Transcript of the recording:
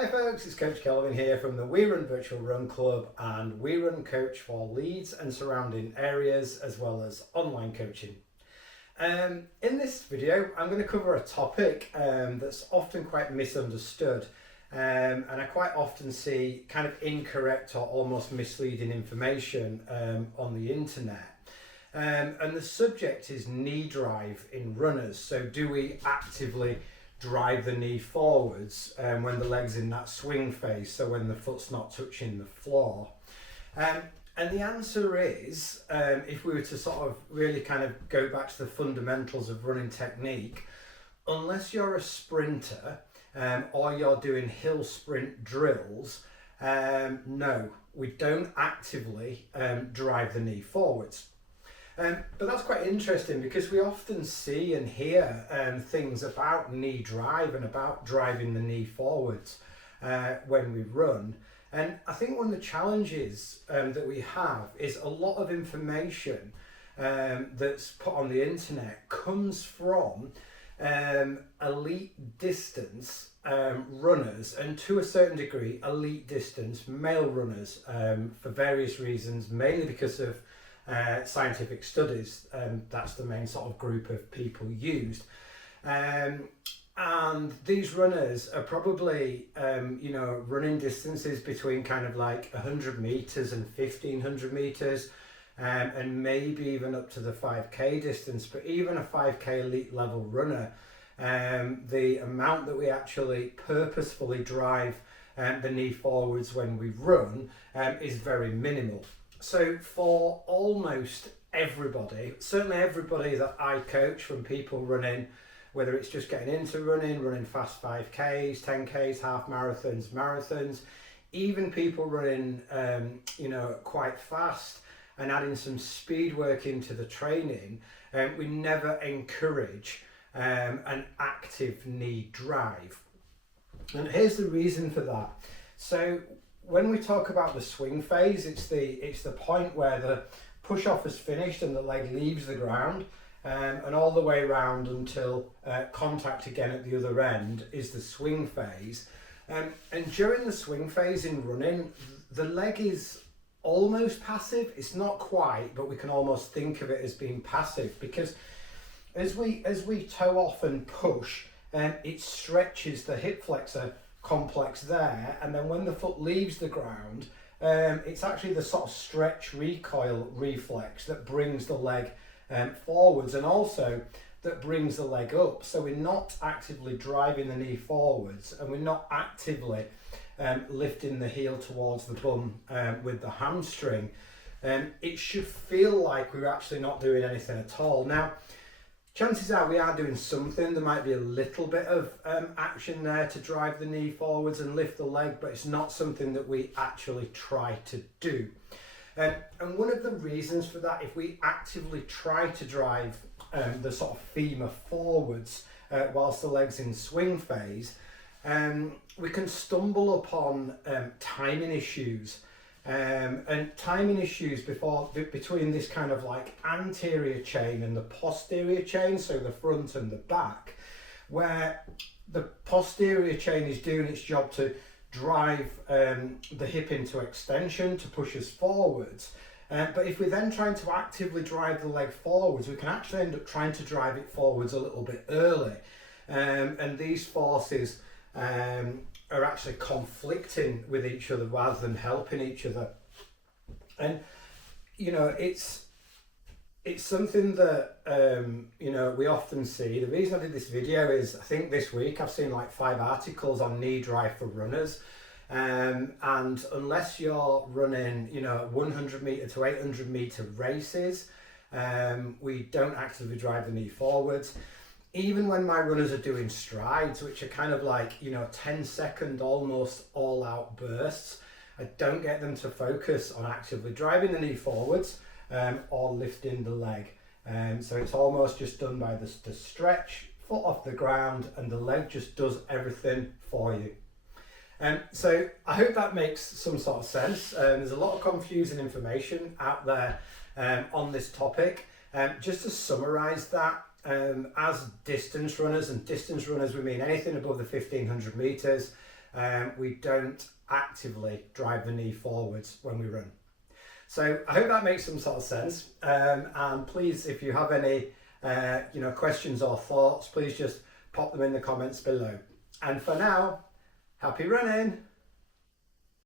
Hi folks, it's Coach Kelvin here from the We Run Virtual Run Club, and We Run coach for Leeds and surrounding areas as well as online coaching. In this video I'm going to cover a topic that's often quite misunderstood, and I quite often see kind of incorrect or almost misleading information on the internet. And the subject is knee drive in runners. So do we actively drive the knee forwards when the leg's in that swing phase, so when the foot's not touching the floor? And the answer is, if we were to sort of really kind of go back to the fundamentals of running technique, unless you're a sprinter or you're doing hill sprint drills, no, we don't actively drive the knee forwards. But that's quite interesting, because we often see and hear things about knee drive and about driving the knee forwards when we run. And I think one of the challenges that we have is a lot of information that's put on the internet comes from elite distance runners, and to a certain degree elite distance male runners, for various reasons, mainly because of scientific studies. That's the main sort of group of people used, and these runners are probably running distances between kind of like 100 meters and 1500 meters, and maybe even up to the 5k distance. But even a 5k elite level runner, the amount that we actually purposefully drive the knee forwards when we run is very minimal. So for almost everybody, certainly everybody that I coach, from people running, whether it's just getting into running fast 5Ks, 10Ks, half marathons, even people running quite fast and adding some speed work into the training, we never encourage an active knee drive. And here's the reason for that. So when we talk about the swing phase, it's the point where the push off is finished and the leg leaves the ground, and all the way around until contact again at the other end is the swing phase. And during the swing phase in running, the leg is almost passive. It's not quite, but we can almost think of it as being passive, because as we toe off and push, it stretches the hip flexor complex there, and then when the foot leaves the ground, it's actually the sort of stretch recoil reflex that brings the leg forwards, and also that brings the leg up. So we're not actively driving the knee forwards, and we're not actively lifting the heel towards the bum with the hamstring. It should feel like we're actually not doing anything at all. Now, chances are we are doing something. There might be a little bit of action there to drive the knee forwards and lift the leg, but it's not something that we actually try to do. And one of the reasons for that, if we actively try to drive the sort of femur forwards whilst the leg's in swing phase, we can stumble upon timing issues. And timing issues between this kind of like anterior chain and the posterior chain, so the front and the back, where the posterior chain is doing its job to drive the hip into extension to push us forwards. But if we're then trying to actively drive the leg forwards, we can actually end up trying to drive it forwards a little bit early. And these forces are actually conflicting with each other rather than helping each other. And it's something that we often see. The reason I did this video is, I think this week I've seen like 5 articles on knee drive for runners, and unless you're running 100 meter to 800 meter races, we don't actively drive the knee forwards. Even when my runners are doing strides, which are kind of like 10-second almost all-out bursts, I don't get them to focus on actively driving the knee forwards or lifting the leg. So it's almost just done by the stretch, foot off the ground, and the leg just does everything for you. So I hope that makes some sort of sense. There's a lot of confusing information out there on this topic. Just to summarise that, As distance runners, and distance runners we mean anything above the 1500 meters, we don't actively drive the knee forwards when we run. So I hope that makes some sort of sense, and please, if you have any questions or thoughts, please just pop them in the comments below. And for now, happy running!